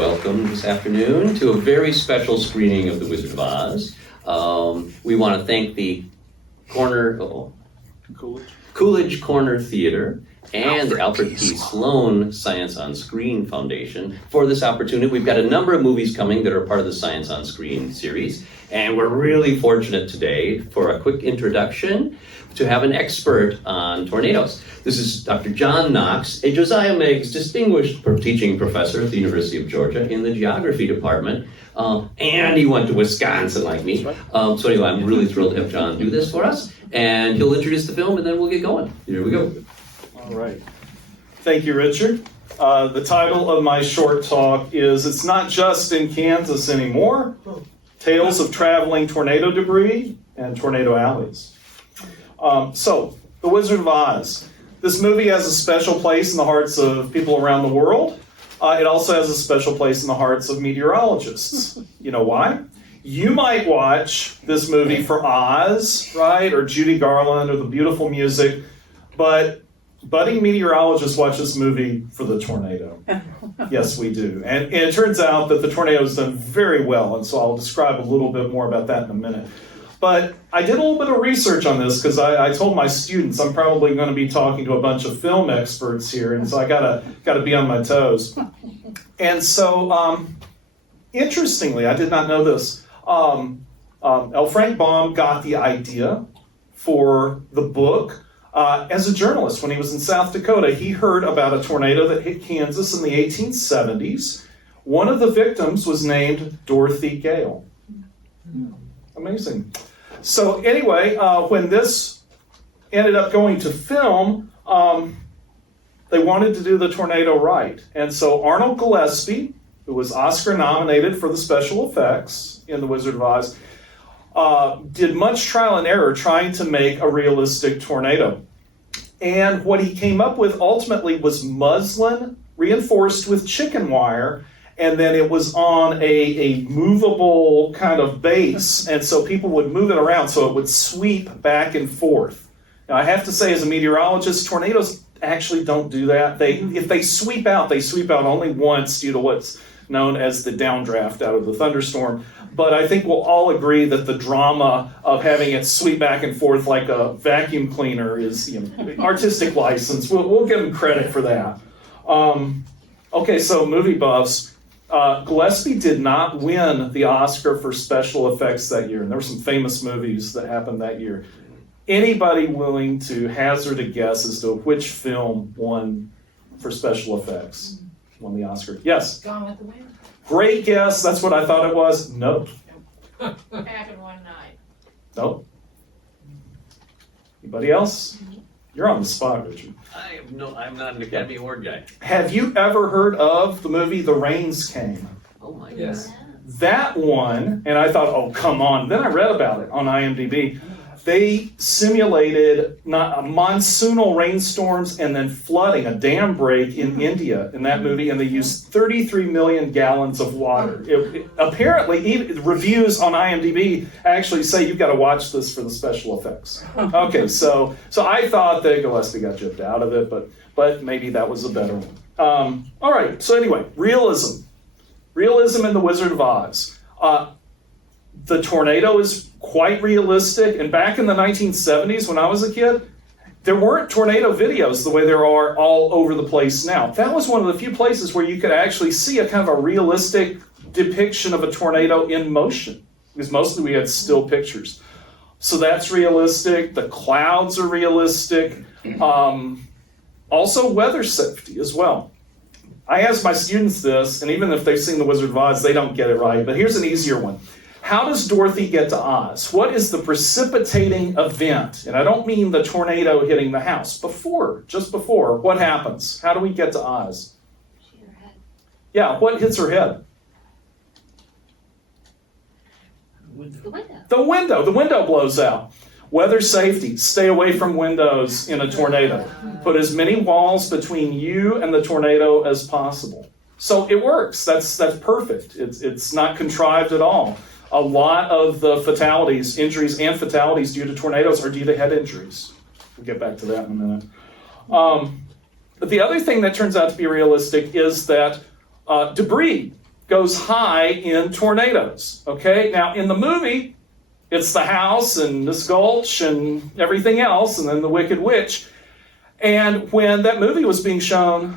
welcome this afternoon to a very special screening of The Wizard of Oz. We want to thank the Coolidge Corner Theater and Alfred P. Sloan Science on Screen Foundation for this opportunity. We've got a number of movies coming that are part of the Science on Screen series, and we're really fortunate today for a quick introduction to have an expert on tornadoes. This is Dr. John Knox, a Josiah Meigs distinguished teaching professor at the University of Georgia in the geography department, and he went to Wisconsin like me. So anyway, I'm really thrilled to have John do this for us, and he'll introduce the film and then we'll get going. Here we go. All right. Thank you, Richard. The title of my short talk is It's Not Just in Kansas Anymore, Tales of Traveling Tornado Debris and Tornado Alleys. So, The Wizard of Oz. This movie has a special place in the hearts of people around the world. It also has a special place in the hearts of meteorologists. You know why? You might watch this movie for Oz, right, or Judy Garland, or the beautiful music, but budding meteorologists watch this movie for the tornado. Yes, we do. And it turns out that the tornado has done very well, and so I'll describe a little bit more about that in a minute. But I did a little bit of research on this because I told my students I'm probably going to be talking to a bunch of film experts here, and so I gotta be on my toes. And so, interestingly, I did not know this. L. Frank Baum got the idea for the book as a journalist when he was in South Dakota. He heard about a tornado that hit Kansas in the 1870s. One of the victims was named Dorothy Gale. Amazing. So anyway, when this ended up going to film, they wanted to do the tornado right. And so Arnold Gillespie, who was Oscar nominated for the special effects in The Wizard of Oz, did much trial and error trying to make a realistic tornado. And what he came up with ultimately was muslin reinforced with chicken wire, and then it was on a movable kind of base, and so people would move it around so it would sweep back and forth. Now, I have to say, as a meteorologist, tornadoes actually don't do that. If they sweep out only once due to what's known as the downdraft out of the thunderstorm. But I think we'll all agree that the drama of having it sweep back and forth like a vacuum cleaner is, artistic license. We'll give them credit for that. Okay, so movie buffs. Gillespie did not win the Oscar for special effects that year, and there were some famous movies that happened that year. Anybody willing to hazard a guess as to which film won for special effects? Won the Oscar? Yes? Gone with the Wind. Great guess. That's what I thought it was. Nope. Half in One Night. Nope. Anybody else? You're on the spot, Richard. I'm not an Academy Award guy. Have you ever heard of the movie The Rains Came? Oh my goodness. That one, and I thought, oh, come on. Then I read about it on IMDb. They simulated monsoonal rainstorms and then flooding, a dam break in India in that movie, and they used 33 million gallons of water. Apparently, even reviews on IMDb actually say you've got to watch this for the special effects. Okay, so I thought that Gillespie got gypped out of it, but maybe that was a better one. All right, so anyway, realism. Realism in The Wizard of Oz. The tornado is quite realistic, and back in the 1970s when I was a kid, there weren't tornado videos the way there are all over the place now. That was one of the few places where you could actually see a kind of a realistic depiction of a tornado in motion, because mostly we had still pictures. So that's realistic. The clouds are realistic. Also weather safety as well. I asked my students this, and even if they've seen The Wizard of Oz, they don't get it right, but here's an easier one. How does Dorothy get to Oz? What is the precipitating event? And I don't mean the tornado hitting the house. Just before, what happens? How do we get to Oz? Her head. Yeah, what hits her head? The window. The window. The window blows out. Weather safety. Stay away from windows in a tornado. Put as many walls between you and the tornado as possible. So it works. That's perfect. It's not contrived at all. A lot of the fatalities, injuries and fatalities due to tornadoes are due to head injuries. We'll get back to that in a minute. But the other thing that turns out to be realistic is that debris goes high in tornadoes. Okay, now in the movie, it's the house and this gulch and everything else, and then the Wicked Witch. And when that movie was being shown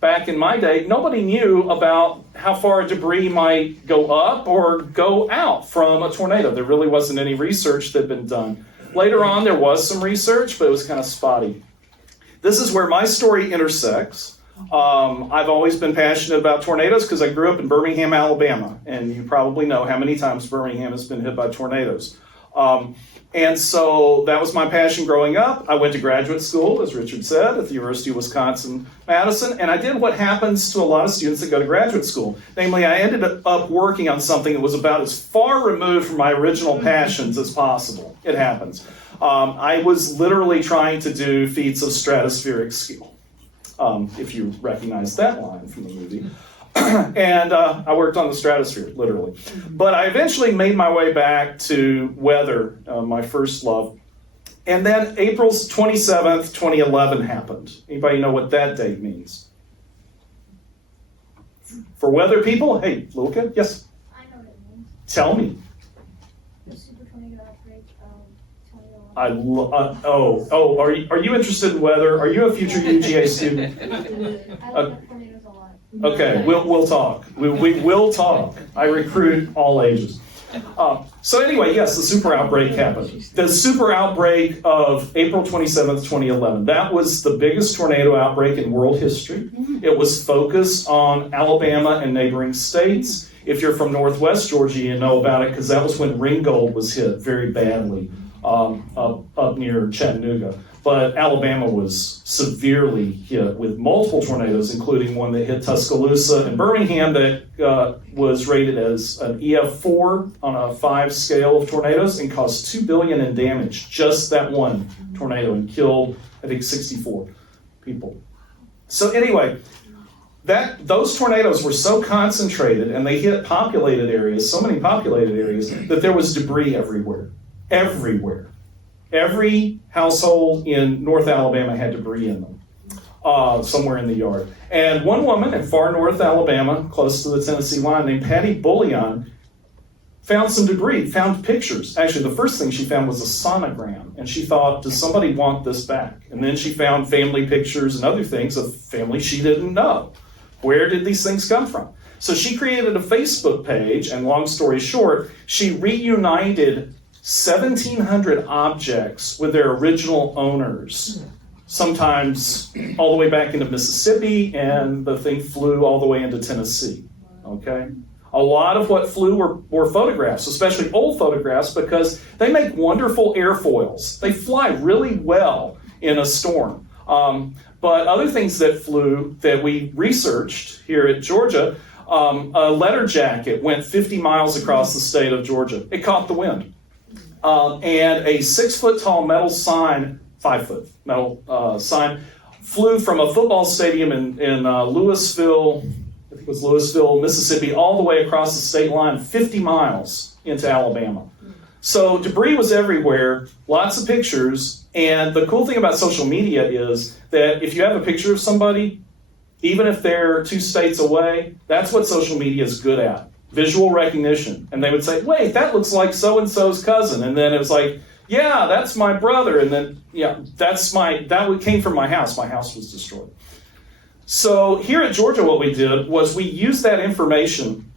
back in my day, nobody knew about how far debris might go up or go out from a tornado. There really wasn't any research that had been done. Later on, there was some research, but it was kind of spotty. This is where my story intersects. I've always been passionate about tornadoes because I grew up in Birmingham, Alabama, and you probably know how many times Birmingham has been hit by tornadoes. And so that was my passion growing up. I went to graduate school, as Richard said, at the University of Wisconsin-Madison, and I did what happens to a lot of students that go to graduate school. Namely, I ended up working on something that was about as far removed from my original passions as possible. It happens. I was literally trying to do feats of stratospheric skill, if you recognize that line from the movie. And I worked on the stratosphere, literally. But I eventually made my way back to weather, my first love. And then April 27th, 2011 happened. Anybody know what that date means? For weather people? Hey, little kid, yes? I know what it means. Tell me. The super tornado outbreak of 2011. Are you interested in weather? Are you a future UGA student? I like tornadoes a lot. Okay, we'll talk. We will talk. I recruit all ages. So anyway, yes, the super outbreak happened. The super outbreak of April 27th, 2011. That was the biggest tornado outbreak in world history. It was focused on Alabama and neighboring states. If you're from Northwest Georgia, you know about it because that was when Ringgold was hit very badly up near Chattanooga. But Alabama was severely hit with multiple tornadoes, including one that hit Tuscaloosa and Birmingham that was rated as an EF4 on a 5 scale of tornadoes and caused $2 billion in damage. Just that one tornado, and killed, I think, 64 people. So anyway, those tornadoes were so concentrated and they hit populated areas, so many populated areas, that there was debris everywhere. Everywhere. Every household in North Alabama had debris in them, somewhere in the yard. And one woman in far North Alabama, close to the Tennessee line, named Patty Bullion, found some debris, found pictures. Actually, the first thing she found was a sonogram, and she thought, does somebody want this back? And then she found family pictures and other things of family she didn't know. Where did these things come from? So she created a Facebook page, and long story short, she reunited 1,700 objects with their original owners, sometimes all the way back into Mississippi, and the thing flew all the way into Tennessee, okay? A lot of what flew were photographs, especially old photographs, because they make wonderful airfoils. They fly really well in a storm. But other things that flew that we researched here at Georgia, a letter jacket went 50 miles across the state of Georgia. It caught the wind. And a 6-foot-tall metal sign, 5-foot metal sign, flew from a football stadium in Louisville, I think it was Louisville, Mississippi, all the way across the state line, 50 miles into Alabama. So debris was everywhere, lots of pictures, and the cool thing about social media is that if you have a picture of somebody, even if they're 2 states away, that's what social media is good at. Visual recognition. And they would say, wait, that looks like so-and-so's cousin. And then it was like, yeah, that's my brother. And then, yeah, that came from my house. My house was destroyed. So here at Georgia, what we did was we used that information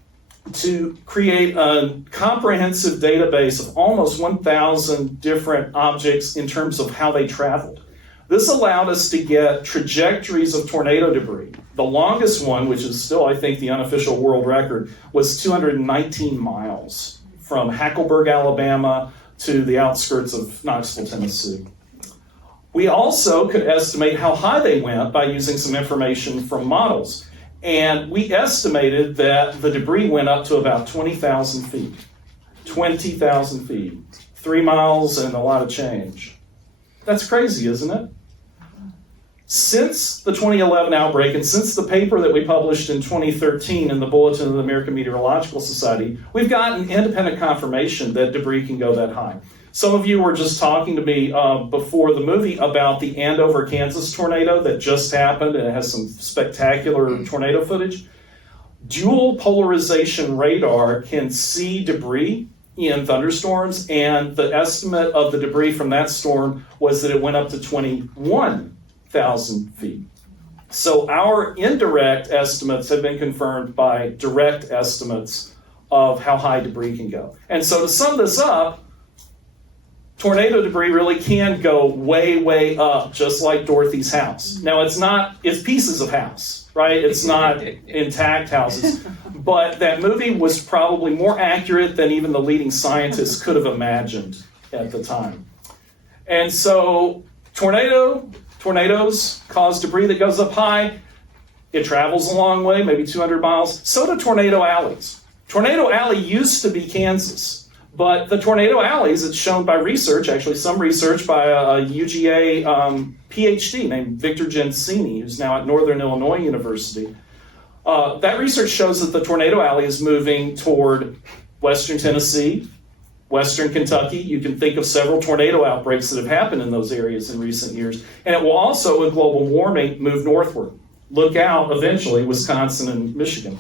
to create a comprehensive database of almost 1,000 different objects in terms of how they traveled. This allowed us to get trajectories of tornado debris. The longest one, which is still, I think, the unofficial world record, was 219 miles from Hackleburg, Alabama, to the outskirts of Knoxville, Tennessee. We also could estimate how high they went by using some information from models. And we estimated that the debris went up to about 20,000 feet. 20,000 feet. 3 miles and a lot of change. That's crazy, isn't it? Since the 2011 outbreak and since the paper that we published in 2013 in the Bulletin of the American Meteorological Society, we've gotten independent confirmation that debris can go that high. Some of you were just talking to me before the movie about the Andover, Kansas tornado that just happened, and it has some spectacular tornado footage. dual polarization radar can see debris in thunderstorms, and the estimate of the debris from that storm was that it went up to 21,000 feet. So our indirect estimates have been confirmed by direct estimates of how high debris can go. And so to sum this up, tornado debris really can go way, way up, just like Dorothy's house. Now it's pieces of house, right? It's not intact houses. But that movie was probably more accurate than even the leading scientists could have imagined at the time. And so tornadoes cause debris that goes up high. It travels a long way, maybe 200 miles. So do tornado alleys. Tornado Alley used to be Kansas, but the tornado alleys, it's shown by research, actually some research by a UGA PhD named Victor Ciné, who's now at Northern Illinois University. That research shows that the tornado alley is moving toward western Tennessee, western Kentucky. You can think of several tornado outbreaks that have happened in those areas in recent years. And it will also, with global warming, move northward. Look out, eventually, Wisconsin and Michigan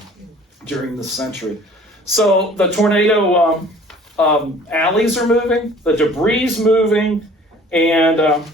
during this century. So the tornado alleys are moving, the debris is moving, and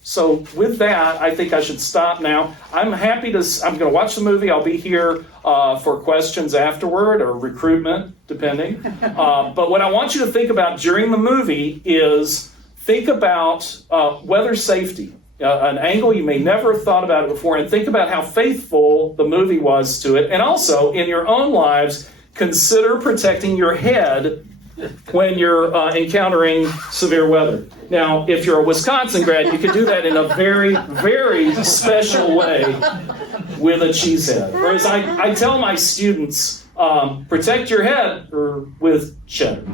so with that, I think I should stop now. I'm going to watch the movie. I'll be here for questions afterward or recruitment, depending. But what I want you to think about during the movie is think about weather safety, an angle you may never have thought about it before, and think about how faithful the movie was to it. And also, in your own lives, consider protecting your head when you're encountering severe weather. Now, if you're a Wisconsin grad, you can do that in a very, very special way with a cheese head. Whereas I tell my students, protect your head with cheddar.